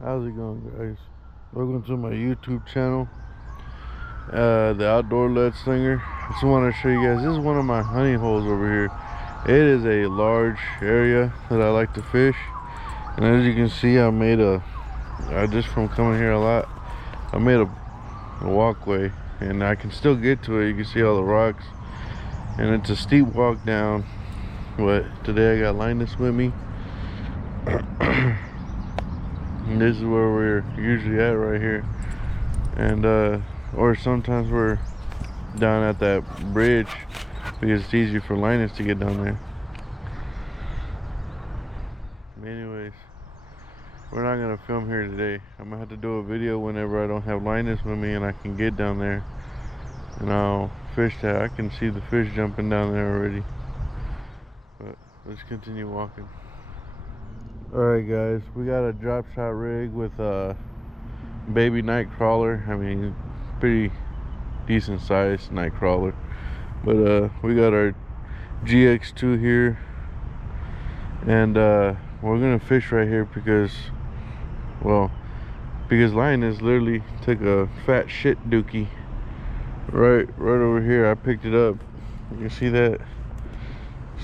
How's it going, guys? Welcome to my YouTube channel, the Outdoor Lead Slinger. I just want to show you guys, this is one of my honey holes over here. It is a large area that I like to fish, and as you can see, I just from coming here a lot, I made a walkway, and I can still get to it. You can see all the rocks, and it's a steep walk down, but today I got Linus with me. And this is where we're usually at right here, and or sometimes we're down at that bridge because it's easier for Linus to get down there. Anyways, we're not gonna film here today. I'm gonna have to do a video whenever I don't have Linus with me and I can get down there, and I'll fish that. I can see the fish jumping down there already, but let's continue walking. Alright guys, we got a drop shot rig with a baby night crawler. I mean, pretty decent sized night crawler, but we got our GX2 here, and we're gonna fish right here because Linus literally took a fat shit dookie right over here. I picked it up. You can see that.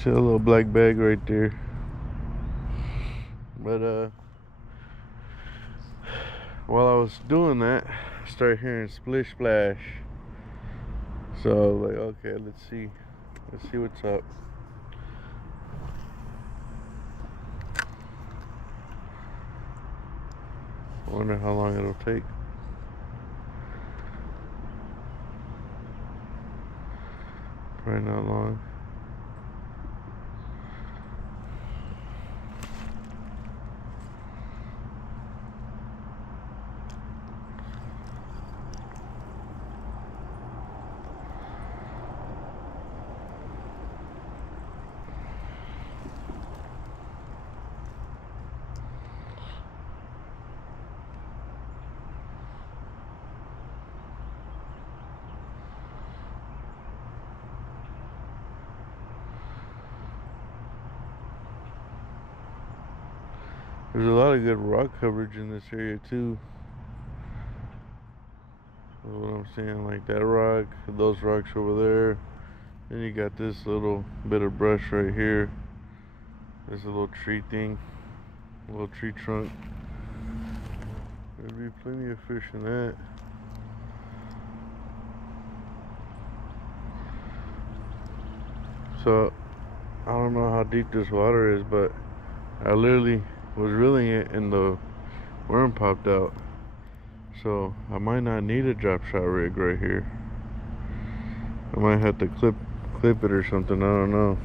See a little black bag right there. But while I was doing that, I started hearing splish splash. So I was like, okay, let's see what's up. I wonder how long it'll take. Probably not long. There's a lot of good rock coverage in this area too. That's what I'm saying, like that rock, those rocks over there. Then you got this little bit of brush right here. There's a little tree thing, a little tree trunk. There'd be plenty of fish in that. So I don't know how deep this water is, but I literally was reeling it and the worm popped out. So I might not need a drop shot rig right here. I might have to clip it or something, I don't know.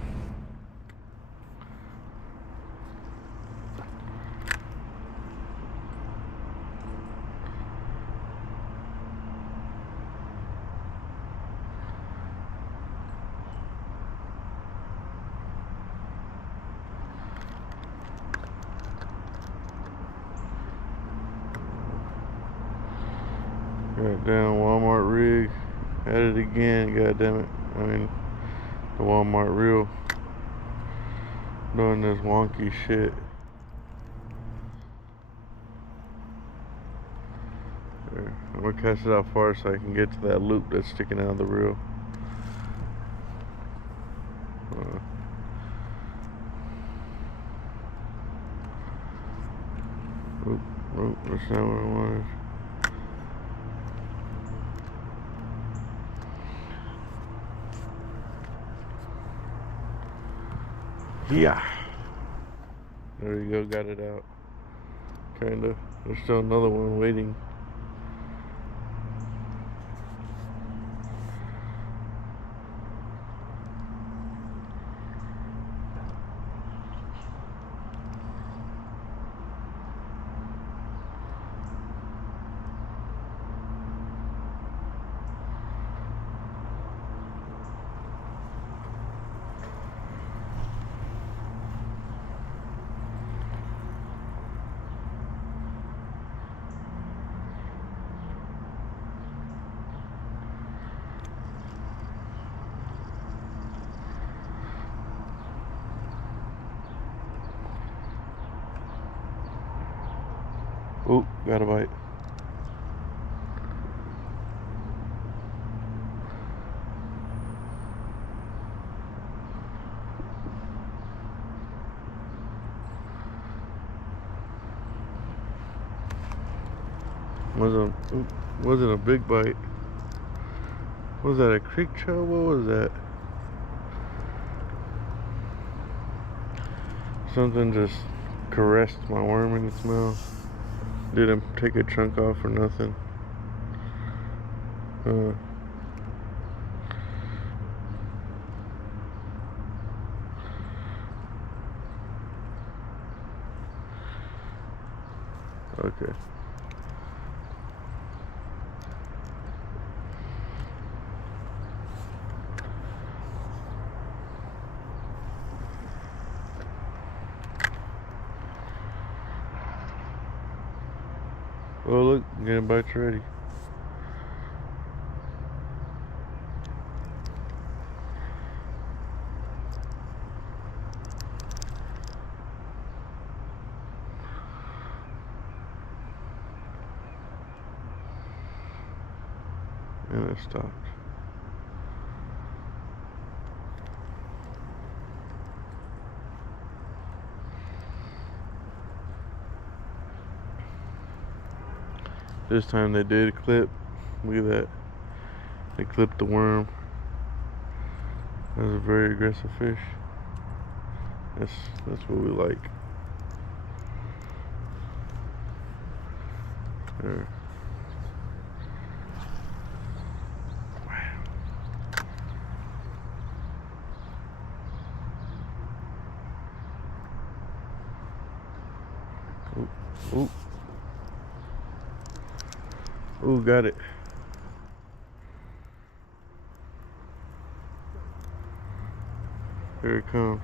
Goddamn Walmart rig. At it again, goddamn it. I mean, the Walmart reel. Doing this wonky shit. There. I'm gonna cast it out far so I can get to that loop that's sticking out of the reel. Oop, that's not what I wanted. Yeah. There we go, got it out. Kinda. There's still another one waiting. Oop, got a bite. Wasn't a big bite. Was that a creek chub? What was that? Something just caressed my worm in its mouth. Didn't take a chunk off or nothing. Okay. Oh look, getting bites ready. And it stopped. This time they did clip. Look at that. They clipped the worm. That was a very aggressive fish. That's what we like. There. Ooh. Ooh, got it. Here it comes.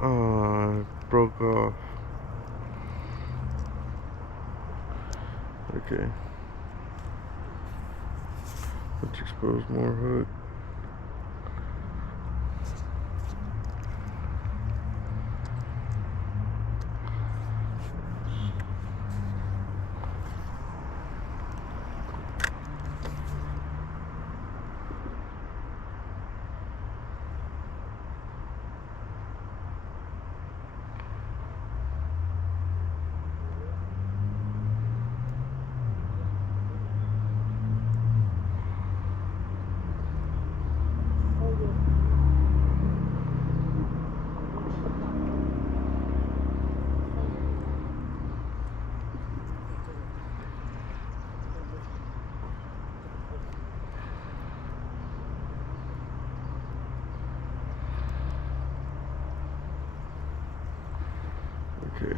Oh, it broke off. Okay. Let's expose more hook. Okay.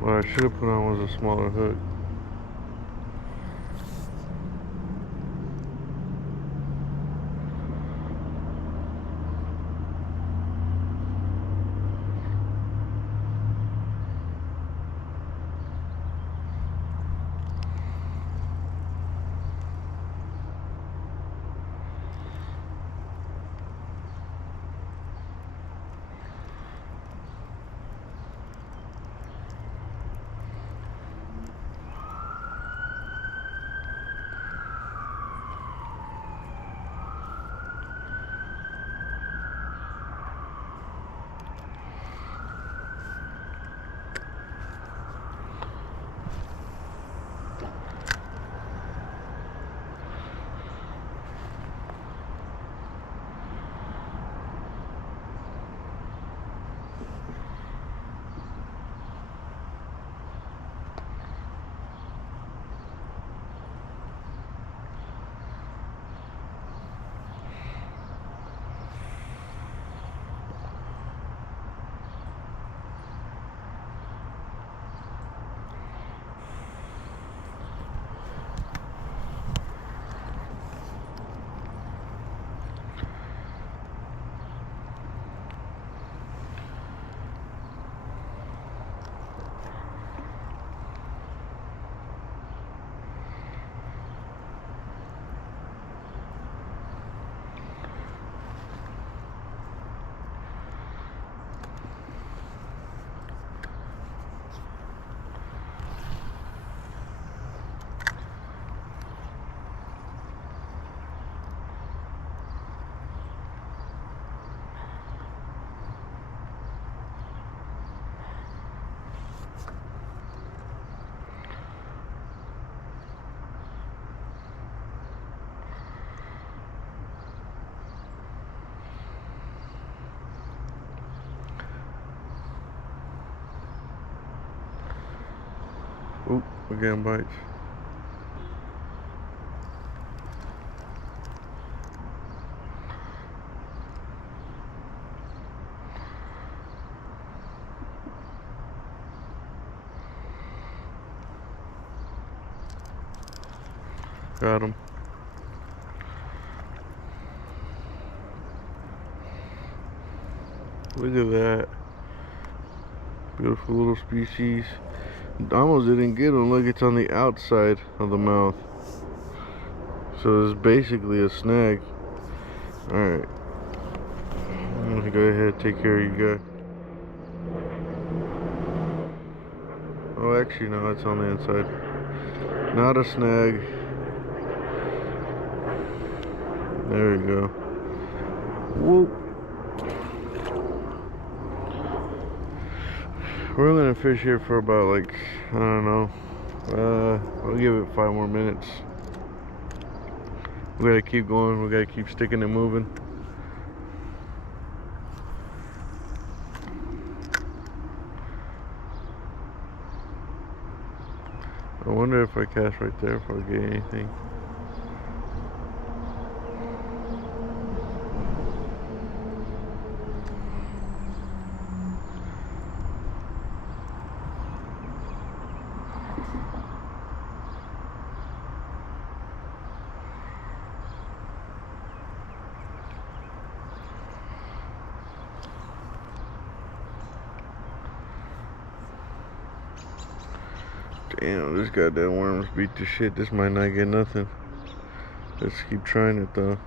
What I should have put on was a smaller hook. We're getting bites. Got him. Look at that. Beautiful little species. Almost didn't get him. Look, it's on the outside of the mouth. So it's basically a snag. Alright. I'm gonna go ahead, take care of you guys. Oh, actually, no, it's on the inside. Not a snag. There we go. Whoop. We're gonna fish here for about, like, I don't know. I'll give it 5 more minutes. We gotta keep going. We gotta keep sticking and moving. I wonder if I cast right there if I'll get anything. Damn, this goddamn worms beat the shit. This might not get nothing. Let's keep trying it though.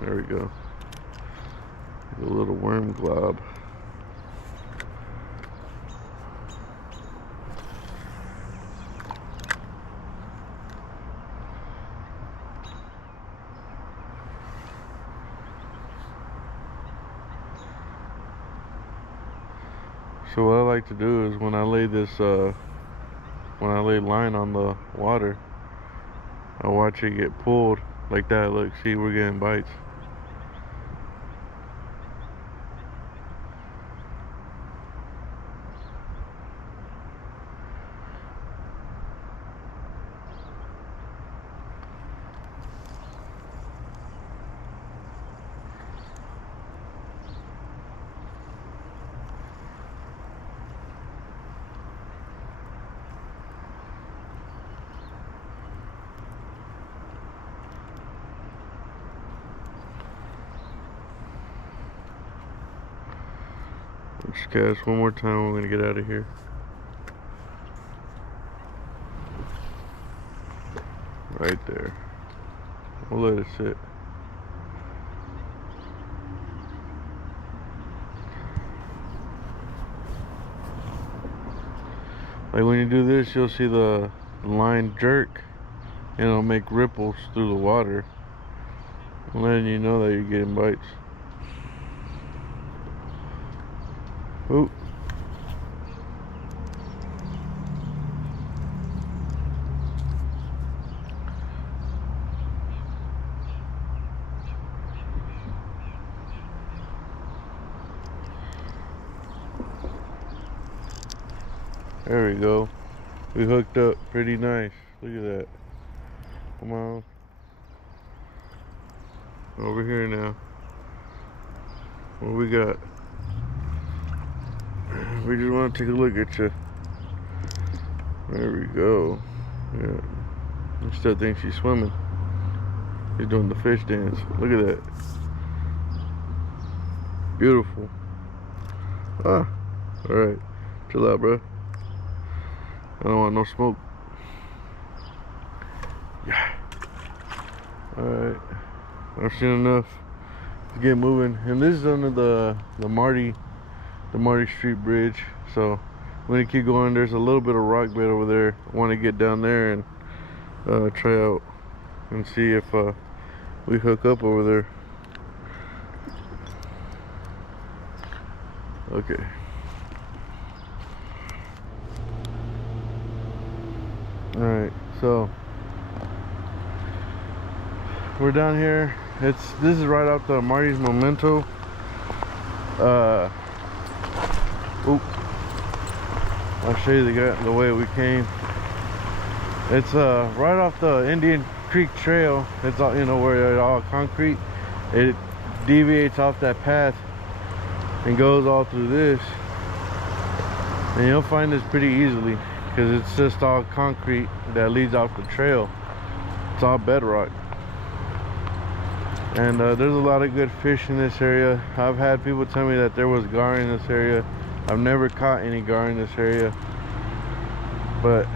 There we go. A little worm glob. So what I like to do is when I lay line on the water, I watch it get pulled like that. Look, see, we're getting bites. Just cast one more time. We're gonna get out of here. Right there. We'll let it sit. Like when you do this, you'll see the line jerk and it'll make ripples through the water, letting you know that you're getting bites. Ooh. There we go. We hooked up pretty nice. Look at that. Come on. Over here now. What we got? We just want to take a look at you. There we go. Yeah. He still thinks he's swimming. He's doing the fish dance. Look at that. Beautiful. Ah. Alright. Chill out, bro. I don't want no smoke. Yeah. Alright. I've seen enough to get moving. And this is under the Marty Street Bridge. So when you keep going, there's a little bit of rock bed over there. I want to get down there and try out and see if we hook up over there. Okay. Alright, so we're down here. This is right off the Marty's Memento. I'll show you the way we came. It's right off the Indian Creek Trail. It's all, you know, where it's all concrete. It deviates off that path and goes all through this. And you'll find this pretty easily because it's just all concrete that leads off the trail. It's all bedrock. And there's a lot of good fish in this area. I've had people tell me that there was gar in this area. I've never caught any gar in this area, but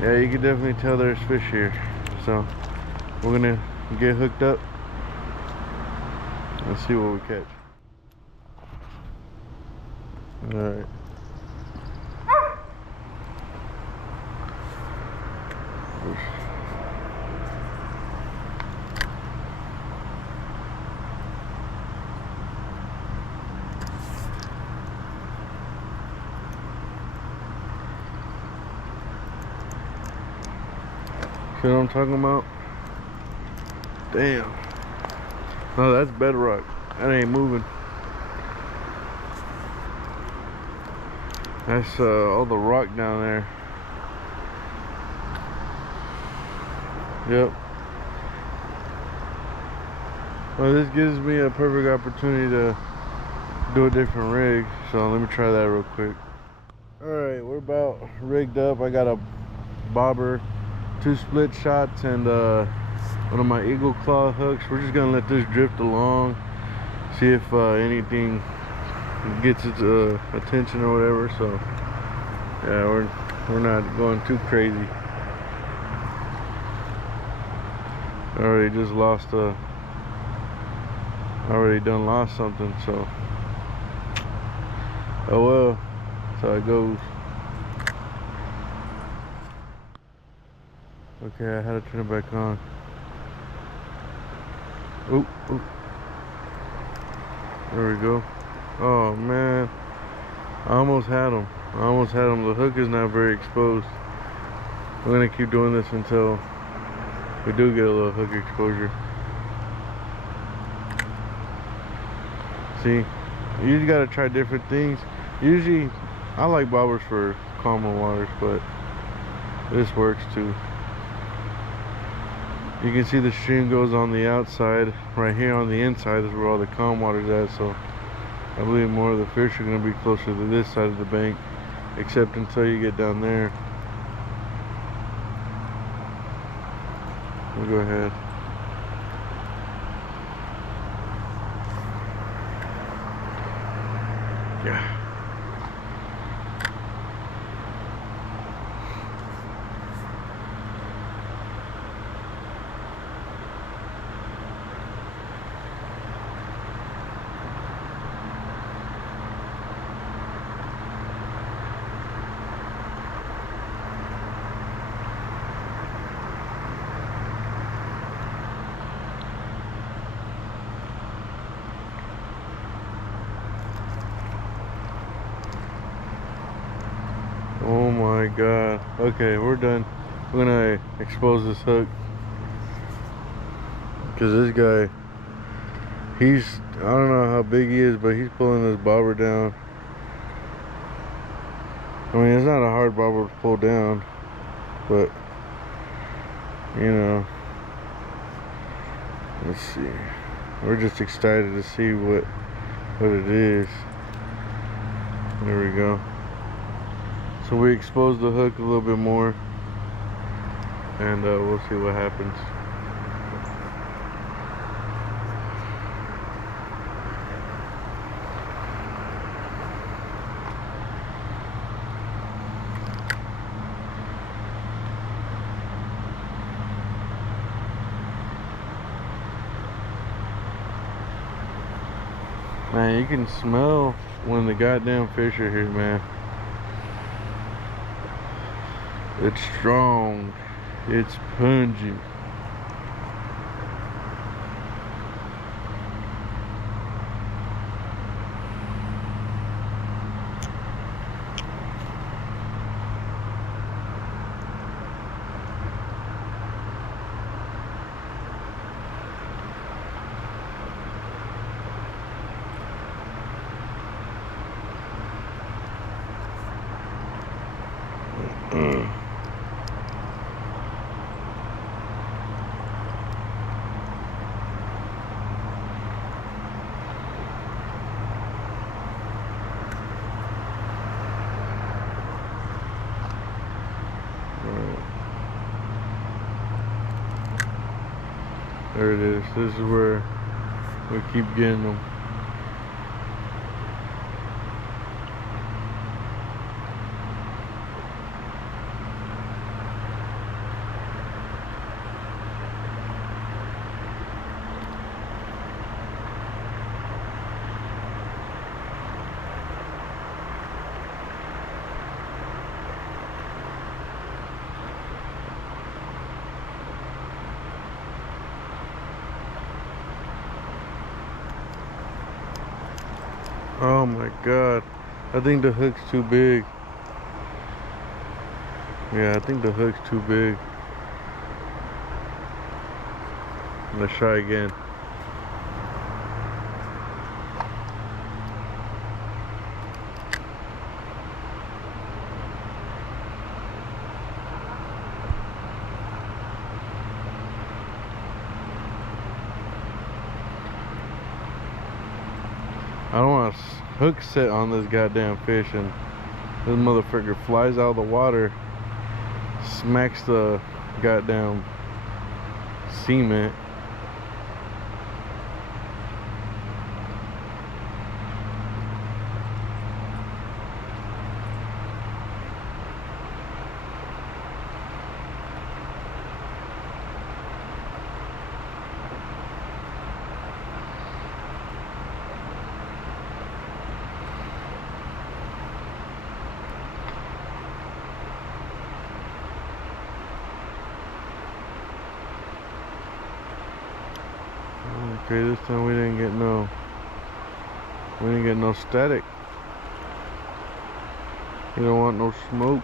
yeah, you can definitely tell there's fish here. So we're gonna get hooked up and see what we catch. All right. See what I'm talking about? Damn. No, that's bedrock. That ain't moving. That's all the rock down there. Yep. Well, this gives me a perfect opportunity to do a different rig. So let me try that real quick. Alright, we're about rigged up. I got a bobber, 2 split shots, and one of my eagle claw hooks. We're just gonna let this drift along, see if anything gets its attention or whatever. So yeah, we're not going too crazy. Already just lost already done lost something, so oh well, that's how it goes. Okay, I had to turn it back on. Oop, oop. There we go. Oh man, I almost had him. The hook is not very exposed. I'm gonna keep doing this until we do get a little hook exposure. See, you just gotta try different things. Usually, I like bobbers for calmer waters, but this works too. You can see the stream goes on the outside. Right here on the inside is where all the calm water's at, so I believe more of the fish are going to be closer to this side of the bank, except until you get down there. We'll go ahead. Yeah. Oh my god. Okay, we're done. We're gonna expose this hook, because this guy, I don't know how big he is, but he's pulling this bobber down. I mean, it's not a hard bobber to pull down, but you know, let's see. We're just excited to see what it is. There we go. So we exposed the hook a little bit more, and we'll see what happens. Man, you can smell when the goddamn fish are here, man. It's strong. It's pungent. There it is. This is where we keep getting them. Oh my god, I think the hook's too big. Yeah, I think the hook's too big. Let's try again. I don't want a hook set on this goddamn fish and this motherfucker flies out of the water, smacks the goddamn cement. Okay, this time we didn't get no static. You don't want no smoke.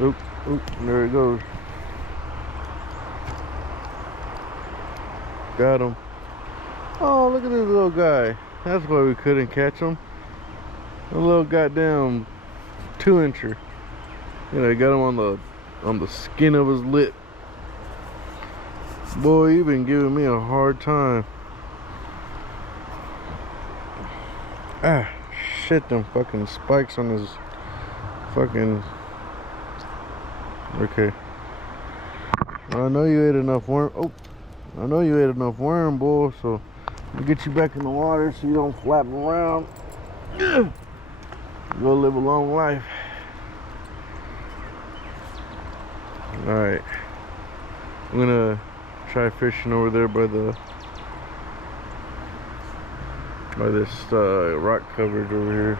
Oop, oop, there it goes. Got him. Oh, look at this little guy. That's why we couldn't catch him. A little goddamn 2-incher. You know, got him on the skin of his lip. Boy, you been giving me a hard time. Ah, shit, them fucking spikes on his fucking... Okay. I know you ate enough worm. Oh, I know you ate enough worm, boy. So I'll get you back in the water so you don't flap around. Go live a long life. All right. I'm gonna try fishing over there by this rock coverage over here.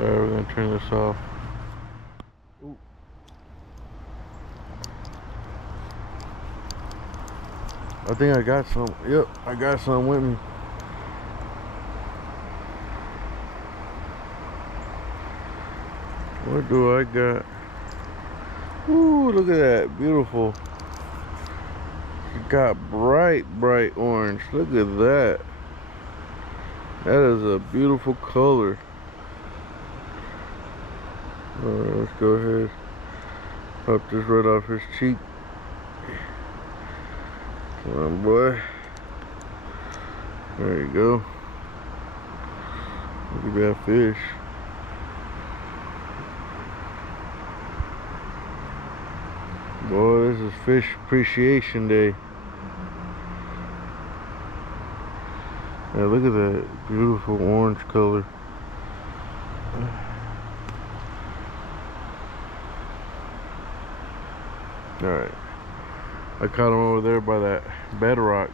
Alright, we're gonna turn this off. Ooh. I think I got some. Yep, I got some with me. What do I got? Ooh, look at that. Beautiful. It got bright orange. Look at that. That is a beautiful color. Alright, let's go ahead. Pop this right off his cheek. Come on, boy. There you go. Look at that fish. Boy, this is Fish Appreciation Day. Yeah, look at that beautiful orange color. Alright. I caught him over there by that bedrock.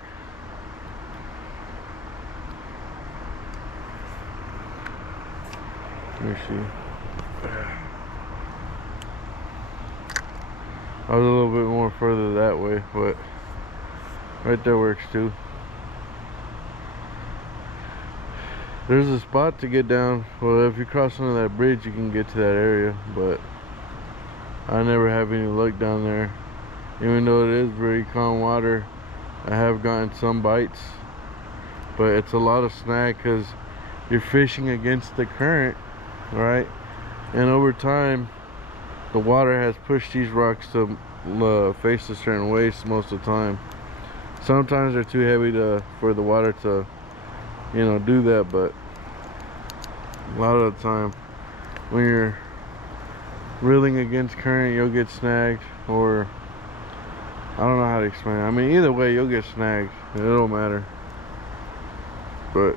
Let me see. I was a little bit more further that way, but right there works too. There's a spot to get down. Well, if you cross under that bridge, you can get to that area, but I never have any luck down there. Even though it is very calm water, I have gotten some bites, but it's a lot of snag because you're fishing against the current, right? And over time, the water has pushed these rocks to face a certain way most of the time. Sometimes they're too heavy for the water to, you know, do that, but a lot of the time when you're reeling against current, you'll get snagged, or I don't know how to explain it. I mean, either way, you'll get snagged. It don't matter. But,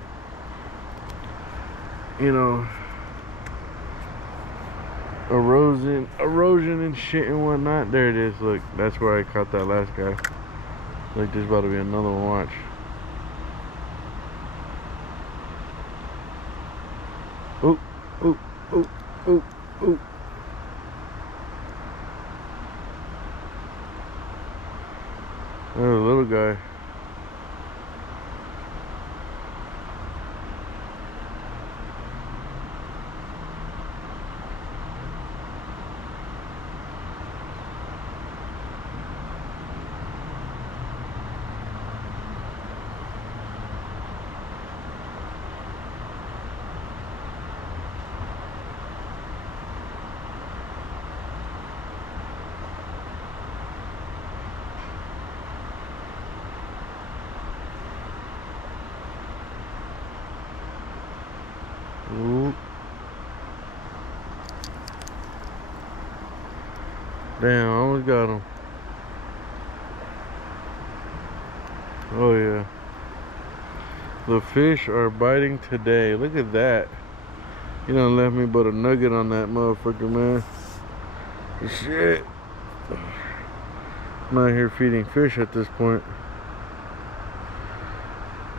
you know, erosion and shit and whatnot. There it is. Look, that's where I caught that last guy. Look, there's about to be another one. Watch. Oh, oh, oh, oh, oh. There's a little guy. Ooh. Damn, I almost got him. Oh yeah. The fish are biting today. Look at that. You done left me but a nugget on that motherfucker, man. Shit. I'm out here feeding fish at this point.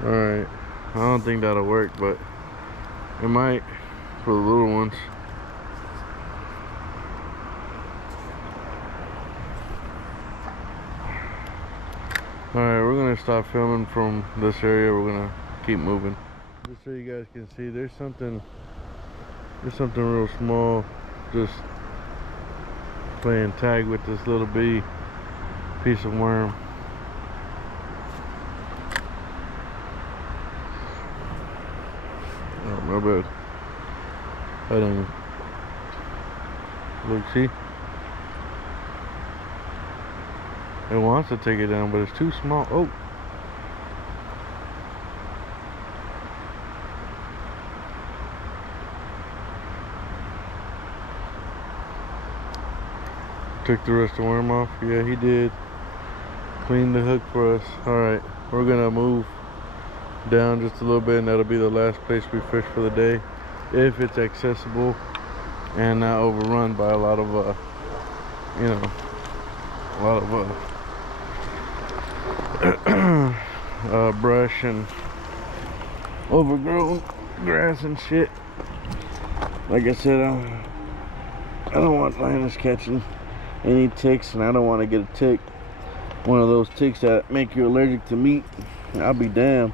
Alright. I don't think that'll work, but it might for the little ones. Alright, we're gonna stop filming from this area. We're gonna keep moving. Just so you guys can see, there's something real small, just playing tag with this little bitty piece of worm. Oh, my bad. I don't look, see? It wants to take it down, but it's too small. Oh! Took the rest of the worm off. Yeah, he did. Cleaned the hook for us. Alright, we're gonna move down just a little bit, and that'll be the last place we fish for the day, if it's accessible and not overrun by a lot of you know, a lot of brush and overgrown grass and shit. like I said, I don't want Linus catching any ticks, and I don't want to get a tick. One of those ticks that make you allergic to meat. I'll be damned.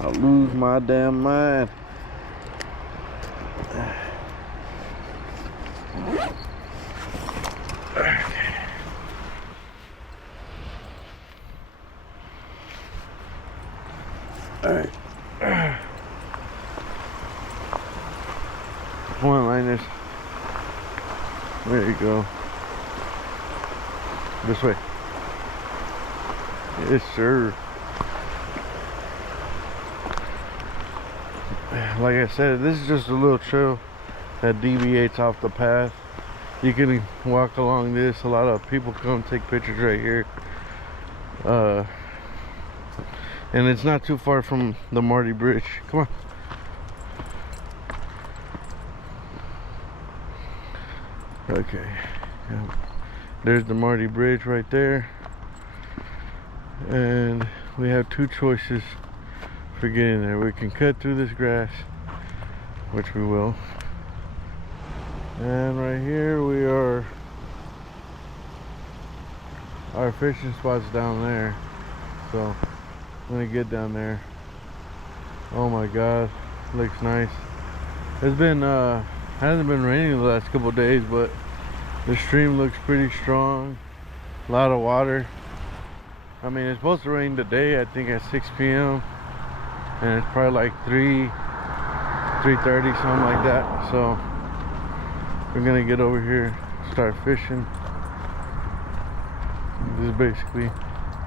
I'll lose my damn mind. Alright. Come on, Linus. There you go. This way. Yes, sir. Like I said, this is just a little trail that deviates off the path. You can walk along this. A lot of people come take pictures right here. And it's not too far from the Marty Bridge. Come on. Okay. Yeah. There's the Marty Bridge right there. And we have two choices for getting there. We can cut through this grass, which we will. And right here we are. Our fishing spot's down there. So I'm gonna get down there. Oh my god, looks nice. It's been hasn't been raining the last couple of days, but the stream looks pretty strong. A lot of water. I mean, it's supposed to rain today, I think at 6 p.m. and it's probably like 3:30, something like that. So we're gonna get over here, start fishing. This is basically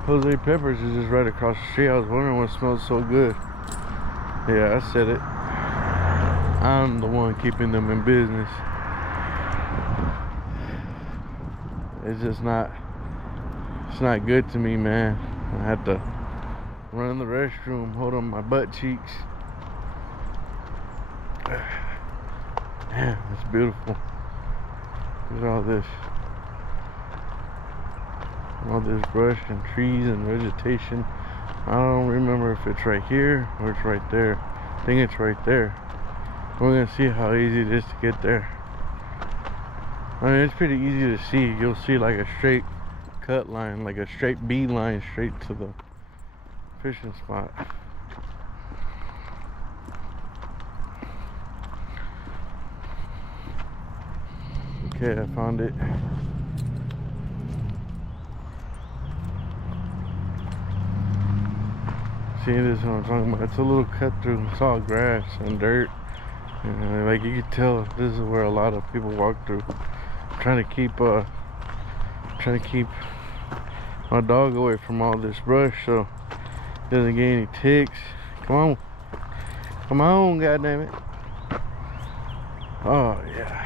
Jose Peppers is just right across the street. I was wondering what smells so good. Yeah, I said it. I'm the one keeping them in business. It's just not, it's not good to me, man. I had to run in the restroom, hold on my butt cheeks. Damn, it's beautiful. Look at all this. All this brush and trees and vegetation. I don't remember if it's right here or it's right there. I think it's right there. We're gonna see how easy it is to get there. I mean, it's pretty easy to see. You'll see like a straight cut line, like a straight B line straight to the fishing spot. Okay, I found it. See, this is what I'm talking about. It's a little cut through. It's all grass and dirt. And like you can tell, this is where a lot of people walk through. I'm trying to keep my dog away from all this brush so he doesn't get any ticks. Come on, goddammit. Oh yeah,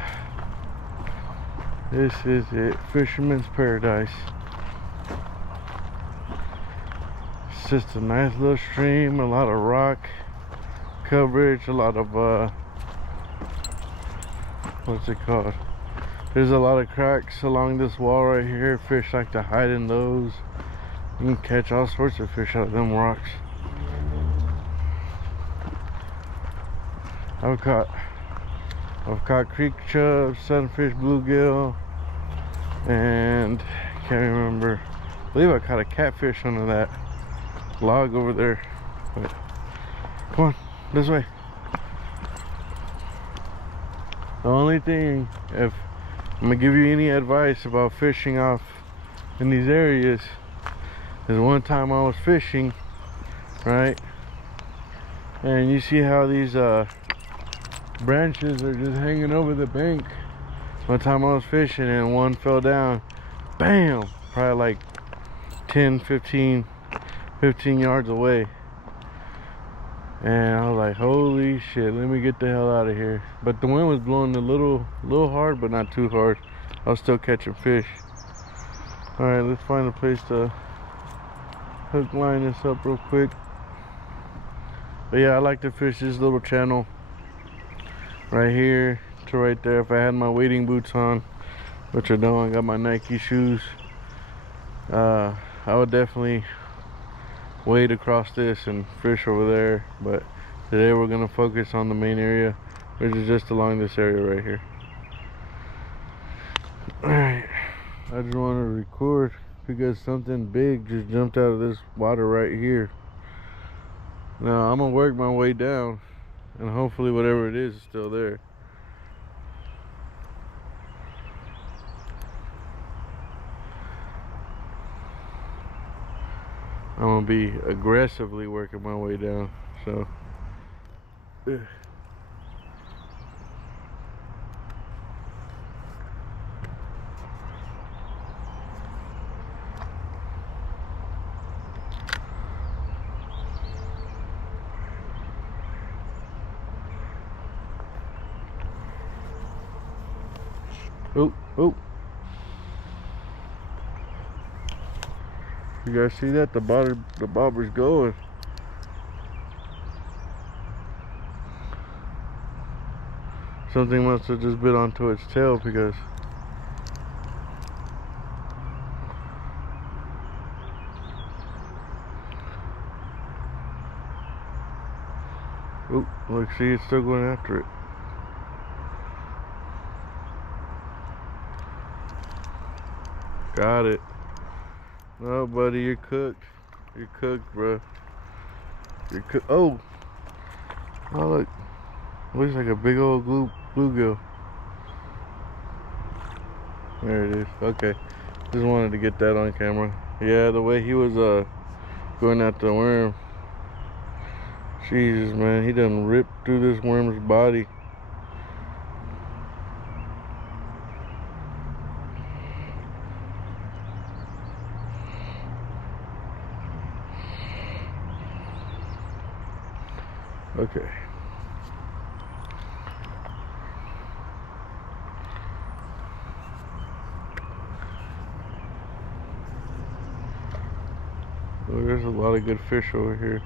this is it. Fisherman's paradise. It's just a nice little stream, a lot of rock coverage, a lot of what's it called? There's a lot of cracks along this wall right here. Fish like to hide in those. You can catch all sorts of fish out of them rocks. I've caught creek chub, sunfish, bluegill, and can't remember. I believe I caught a catfish under that log over there. But come on, this way. The only thing, if I'm gonna give you any advice about fishing off in these areas, is one time I was fishing, right? And you see how these branches are just hanging over the bank. One time I was fishing and one fell down, bam, probably like 10, 15 yards away. And I was like, holy shit, let me get the hell out of here. But the wind was blowing a little hard, but not too hard. I was still catching fish. All right, let's find a place to hook line this up real quick. But yeah, I like to fish this little channel right here to right there. If I had my wading boots on, which I don't, I got my Nike shoes, I would definitely wade across this and fish over there. But Today we're gonna focus on the main area, which is just along this area right here. Alright, I just want to record because something big just jumped out of this water right here. Now I'm gonna work my way down and hopefully whatever it is still there. I'm gonna be aggressively working my way down, so oh. You guys see that? The bobber's going. Something must have just bit onto its tail because oh, look, see, it's still going after it. Got it. No, buddy, you're cooked. You're cooked, bro. You're cooked. Oh, look. Looks like a big old bluegill. There it is. Okay. Just wanted to get that on camera. Yeah, the way he was going at the worm. Jesus, man, he done ripped through this worm's body. Okay. Well, there's a lot of good fish over here.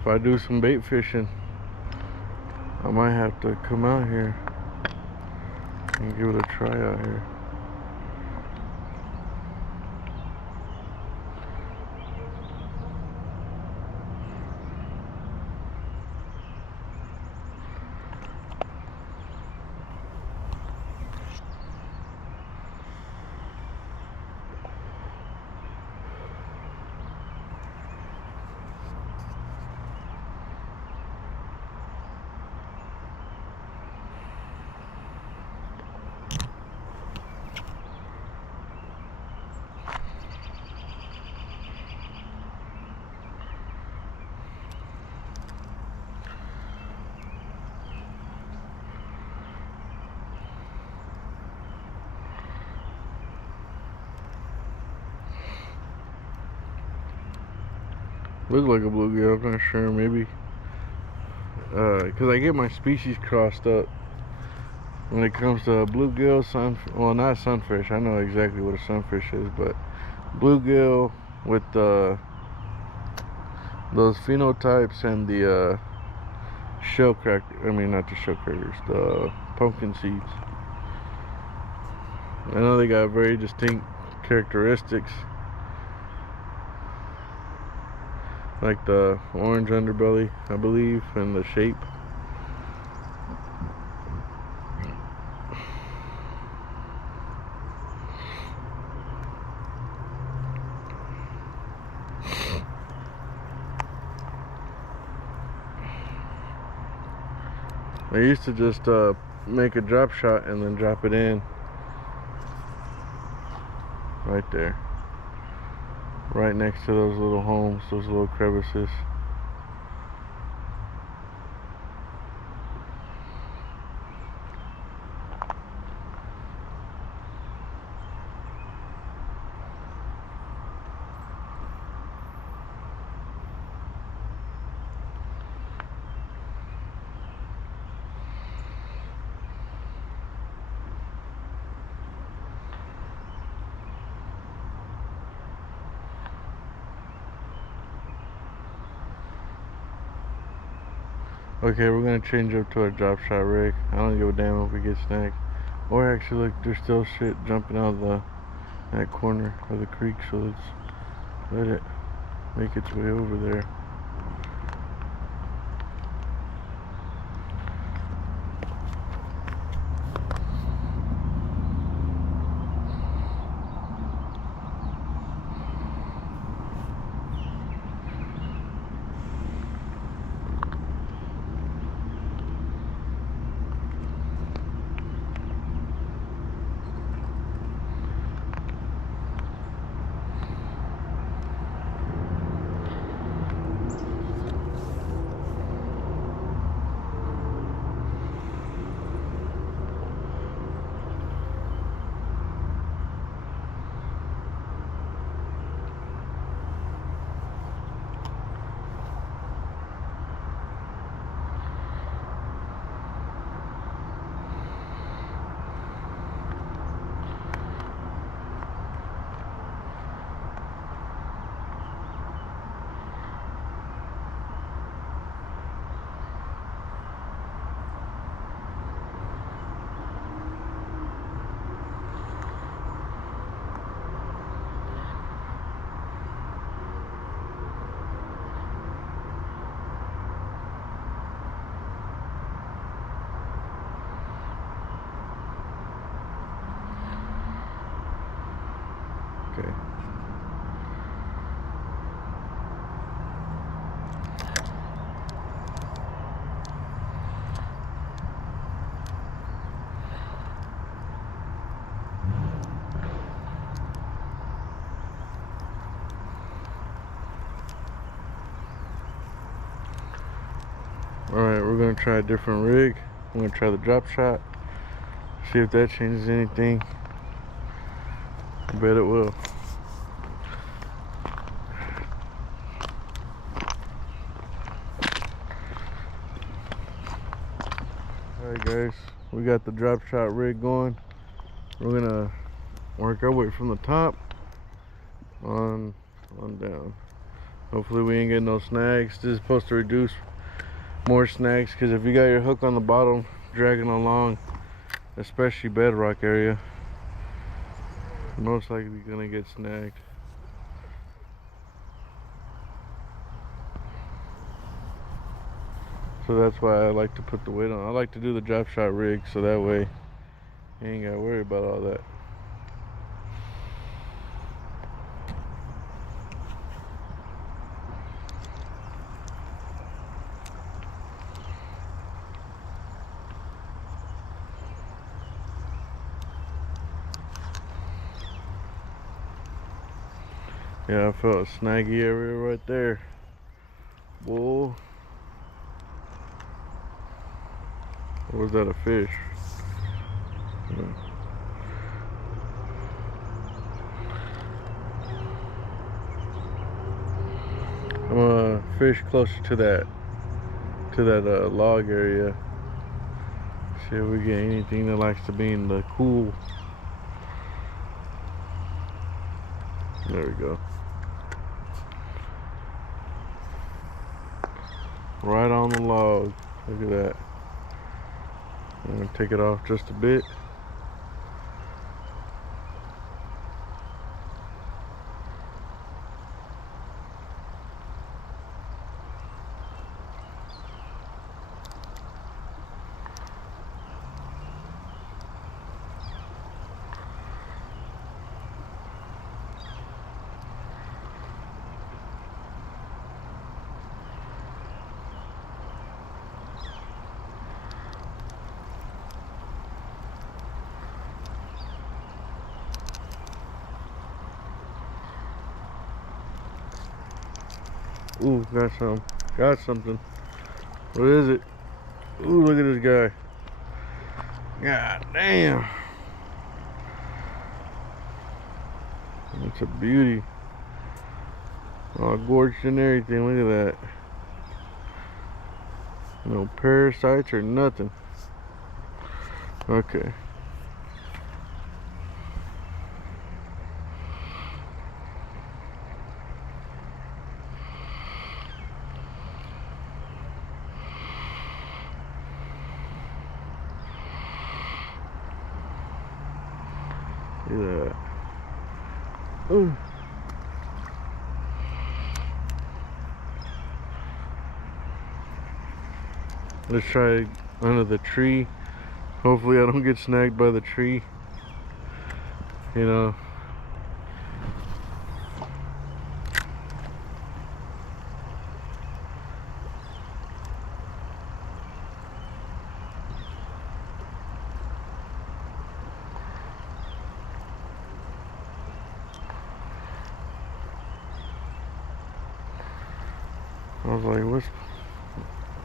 If I do some bait fishing, I might have to come out here and give it a try out here. Look like a bluegill, I'm not sure, maybe. Because I get my species crossed up when it comes to bluegill, well, not sunfish. I know exactly what a sunfish is, but bluegill with those phenotypes and the shell cracker. I mean, not the shell crackers, the pumpkin seeds. I know they got very distinct characteristics, like the orange underbelly, I believe, and the shape. I used to just make a drop shot and then drop it in right there, right next to those little homes, those little crevices. Okay, we're gonna change up to a drop shot rig. I don't give a damn if we get snagged. Or actually, look, there's still shit jumping out of that corner of the creek, so let's let it make its way over there. Okay. Alright, we're gonna try a different rig. We're gonna try the drop shot. See if that changes anything. I bet it will. Alright guys, we got the drop shot rig going. We're gonna work our way from the top on down. Hopefully we ain't getting no snags. This is supposed to reduce more snags, because if you got your hook on the bottom dragging along, especially bedrock area, most likely gonna get snagged. So that's why I like to put the weight on. I like to do the drop shot rig, so that way you ain't gotta worry about all that. Yeah, I felt a snaggy area right there. Whoa. Or was that a fish? Yeah. I'm gonna fish closer to that log area. See if we get anything that likes to be in the cool. There we go. Right on the log. Look at that. I'm gonna take it off just a bit. Ooh, got some. Got something. What is it? Ooh, look at this guy. God damn. It's a beauty. All gorged and everything. Look at that. No parasites or nothing. Okay. Look at that. Ooh. Let's try under the tree. Hopefully I don't get snagged by the tree. You know. I was like, what's...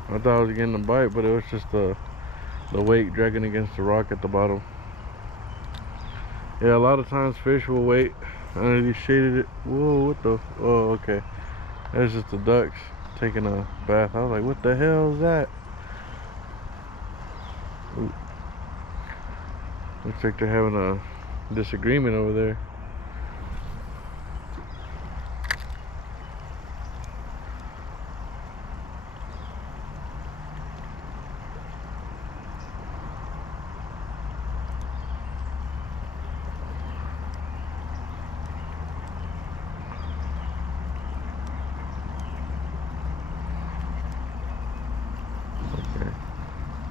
I thought I was getting a bite, but it was just the weight dragging against the rock at the bottom. Yeah, a lot of times fish will wait under these shaded... Whoa, what the... Oh, okay. That's just the ducks taking a bath. I was like, what the hell is that? Ooh. Looks like they're having a disagreement over there.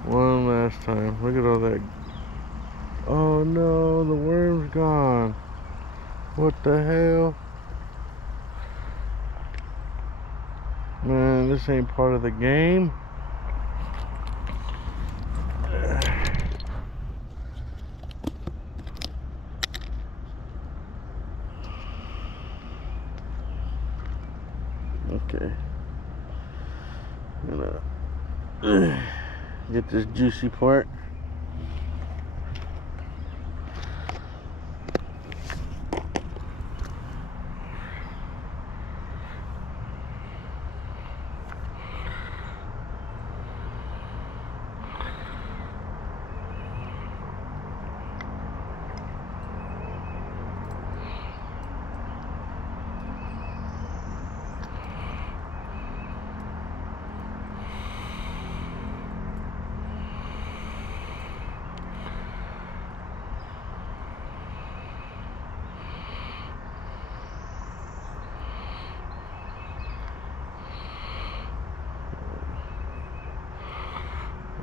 One last time. Look at all that. Oh no, the worm's gone. What the hell? Man, this ain't part of the game. Okay. Gonna get this juicy part.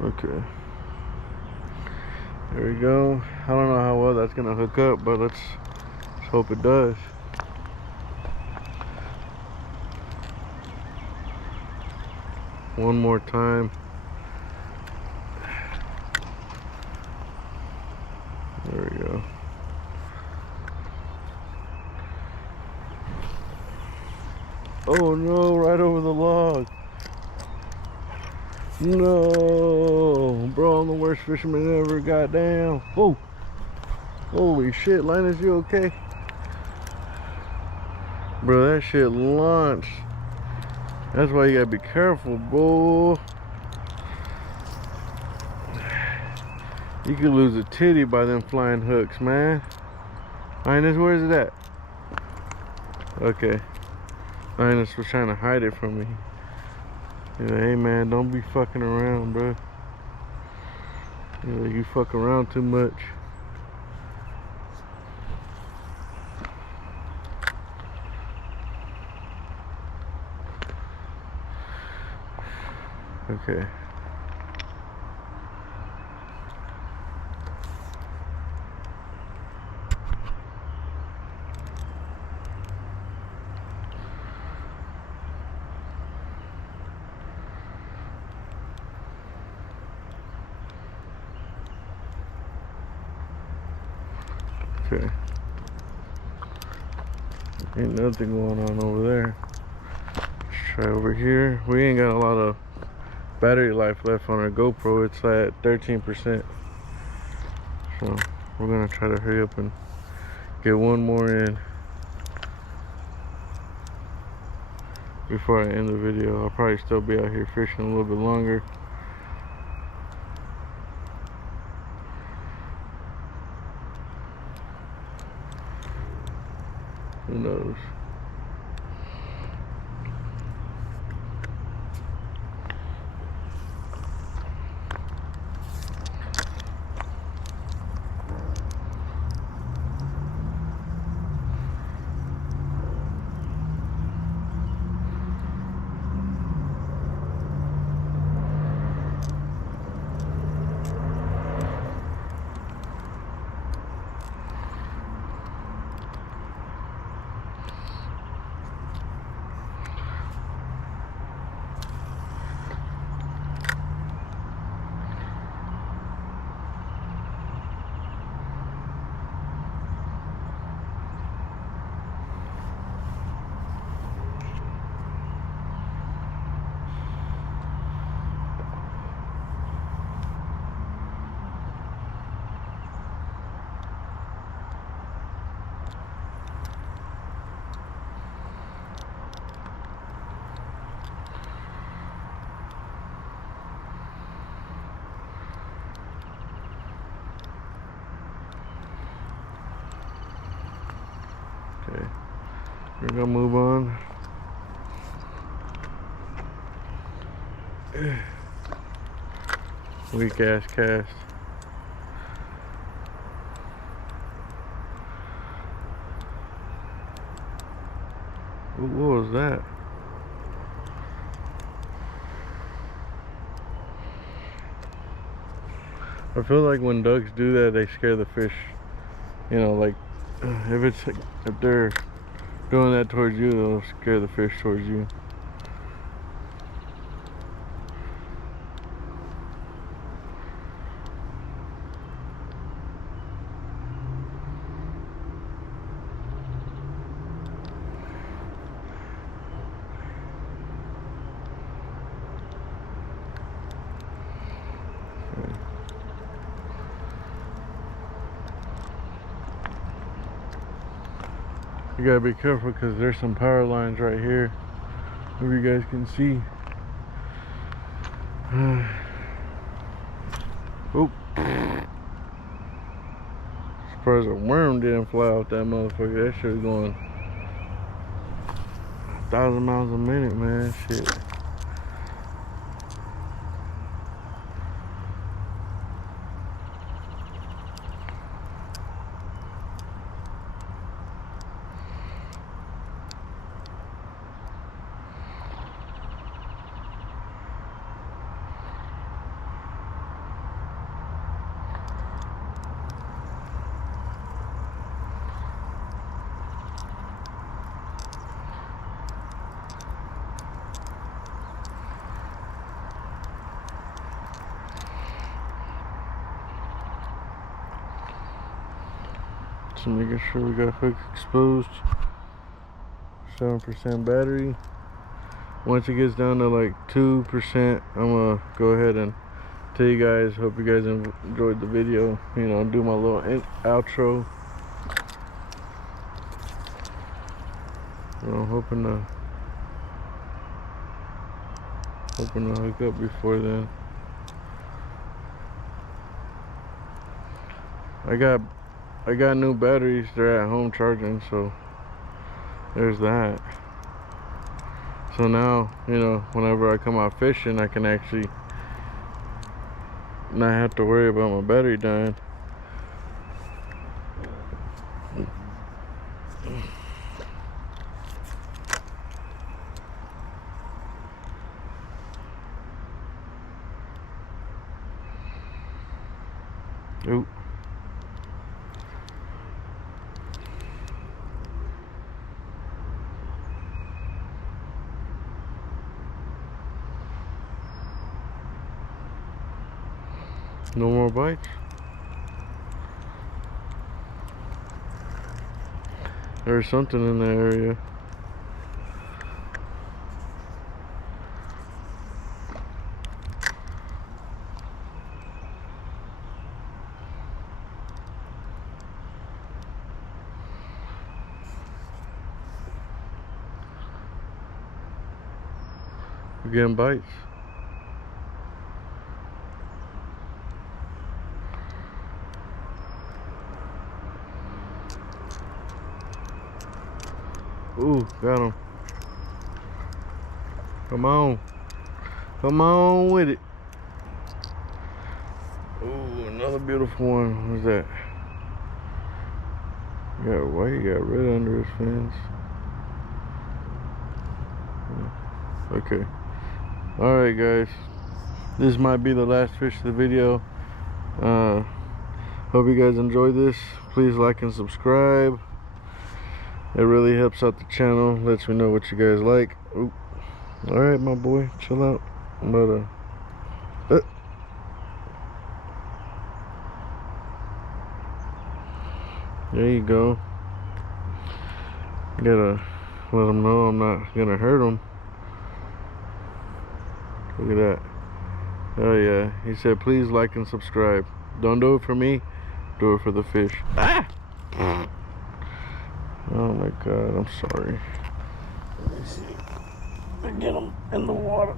Okay, there we go. I don't know how well that's gonna hook up, but let's hope it does. One more time. There we go. Oh no, right over the log. No, bro, I'm the worst fisherman ever. Goddamn. Whoa. Holy shit, Linus, you okay? Bro, that shit launched. That's why you gotta be careful, bro. You could lose a titty by them flying hooks, man. Linus, where's it at? Okay. Linus was trying to hide it from me. Yeah, hey man, don't be fucking around, bro. Yeah, you fuck around too much. Okay. Okay. Ain't nothing going on over there. Let's try over here. We ain't got a lot of battery life left on our GoPro. It's at 13%. So we're gonna try to hurry up and get one more in before I end the video. I'll probably still be out here fishing a little bit longer. Who knows? Okay, we're gonna move on. Weak ass cast. What was that? I feel like when ducks do that, they scare the fish, you know, like if they're doing that towards you, they'll scare the fish towards you. You gotta be careful because there's some power lines right here, if you guys can see. Oh, surprised a worm didn't fly out that motherfucker. That shit was going 1,000 miles a minute, man. Shit. So making sure we got hook exposed. 7% battery. Once it gets down to like 2%, I'm gonna go ahead and tell you guys. Hope you guys enjoyed the video. You know, do my little outro. I'm hoping to hook up before then. I got new batteries. They're at home charging, so there's that. So now, you know, whenever I come out fishing, I can actually not have to worry about my battery dying. Oop. No more bites. There's something in that area. We're getting bites. Ooh, got him. Come on. Come on with it. Ooh, another beautiful one. What's that? He got white, he got red under his fins. Okay. Alright guys. This might be the last fish of the video. Hope you guys enjoyed this. Please like and subscribe. It really helps out the channel, lets me know what you guys like. Alright, my boy, chill out. I'm about to... There you go. Gotta let them know I'm not gonna hurt them. Look at that. Oh yeah, he said please like and subscribe. Don't do it for me, do it for the fish. Ah! Oh my god, I'm sorry. Let me see. Get him in the water.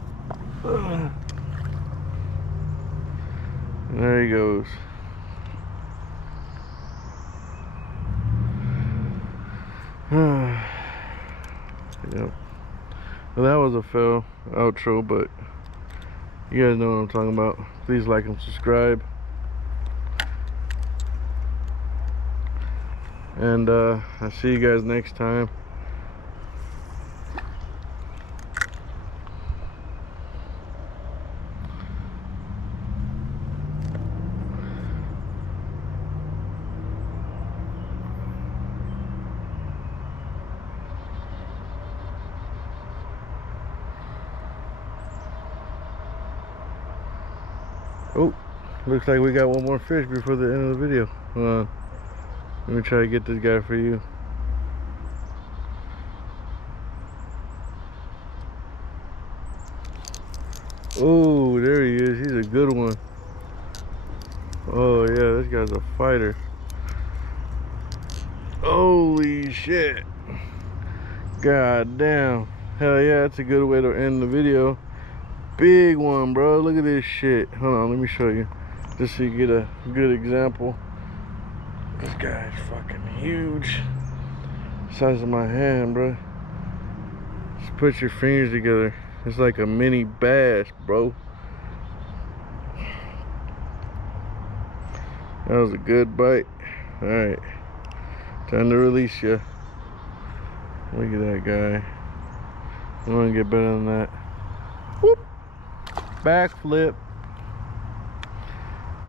There he goes. Yep. Well, that was a fail outro, but you guys know what I'm talking about. Please like and subscribe. And I'll see you guys next time. Looks like we got one more fish before the end of the video. Hold on. Let me try to get this guy for you. Oh, there he is. He's a good one. Oh yeah, this guy's a fighter. Holy shit. God damn. Hell yeah, that's a good way to end the video. Big one, bro. Look at this shit. Hold on, let me show you. Just so you get a good example. This guy's fucking huge. Size of my hand, bro. Just put your fingers together. It's like a mini bass, bro. That was a good bite. Alright. Time to release you. Look at that guy. I want to get better than that. Whoop. Backflip.